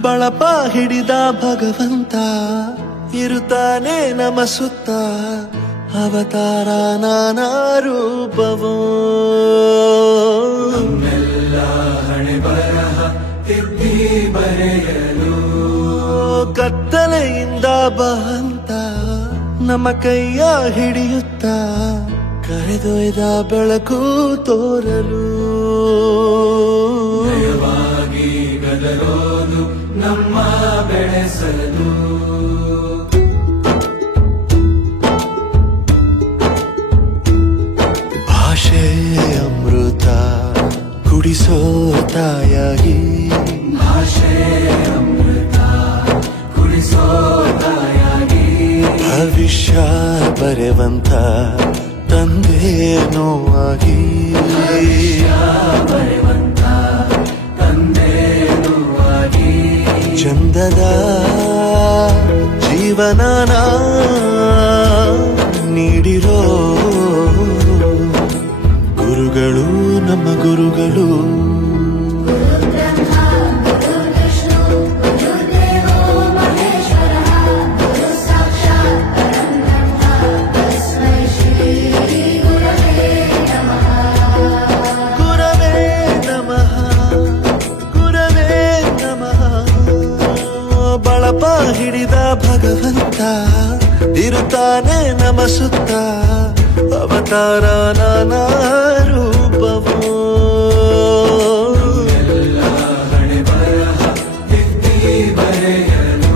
ಬಳಪ ಹಿಡಿದ ಭಗವಂತ ಇರುತ್ತಾನೆ ನಮ ಸುತ್ತ ಅವತಾರ ನಾನಾ ರೂಪವೋ ನಮ್ಮೆಲ್ಲ ಹಣೆ ಬರಹ ತಿದ್ದಿ ಬರೆಯಲು ಕತ್ತಲೆಯಿಂದ ಬಹಂತ ನಮ್ಮ ಕೈಯ ಹಿಡಿಯುತ್ತ ಕರೆದೊಯ್ದ ಬೆಳಕು ತೋರಲು ನಯವಾಗಿ ಗದರೋದು ನಮ್ಮ ಬೆಳೆಸಲು ಭಾಷೆ ಅಮೃತ ಕುಡಿಸೋ ತಾಯಾಗಿ ಭಾಷೆ ಅಮೃತ ಕುಡಿಸೋ ತಾಯಾಗಿ ಭವಿಷ್ಯ ಬರೆವಂತ ತಂದೆ ನೋವಾಗಿ ಬರೆವಂತ ತಂದೆ ನೋವಾಗಿ ಚಂದದ ಜೀವನನ ನೀಡಿರೋ ಗುರುಗಳು ನಮ್ಮ ಗುರುಗಳು ಬಳಪ ಹಿಡಿದ ಭಗವಂತ ಇರುತ್ತಾನೆ ನಮ ಸುತ್ತ ಅವತಾರ ನಾನಾ ರೂಪವೋ ಎಲ್ಲ ಹಣೆ ಬರಹ ತಿದ್ದಿ ಬರೆಯಲು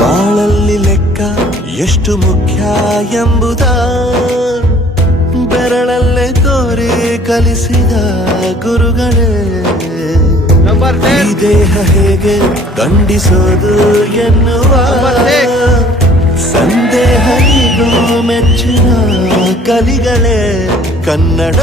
ಬಾಳಲ್ಲಿ ಲೆಕ್ಕ ಎಷ್ಟು ಮುಖ್ಯ ಎಂಬುದ ಬೆರಳಲ್ಲೇ ತೋರಿ ಕಲಿಸಿದ ಗುರುಗಳೇ ಈ ದೇಹ ಹೇಗೆ ದಂಡಿಸೋದು ಎನ್ನುವ ಸಂದೇಹ ಮೆಚ್ಚಿನ ಕಲಿಗಳೇ ಕನ್ನಡ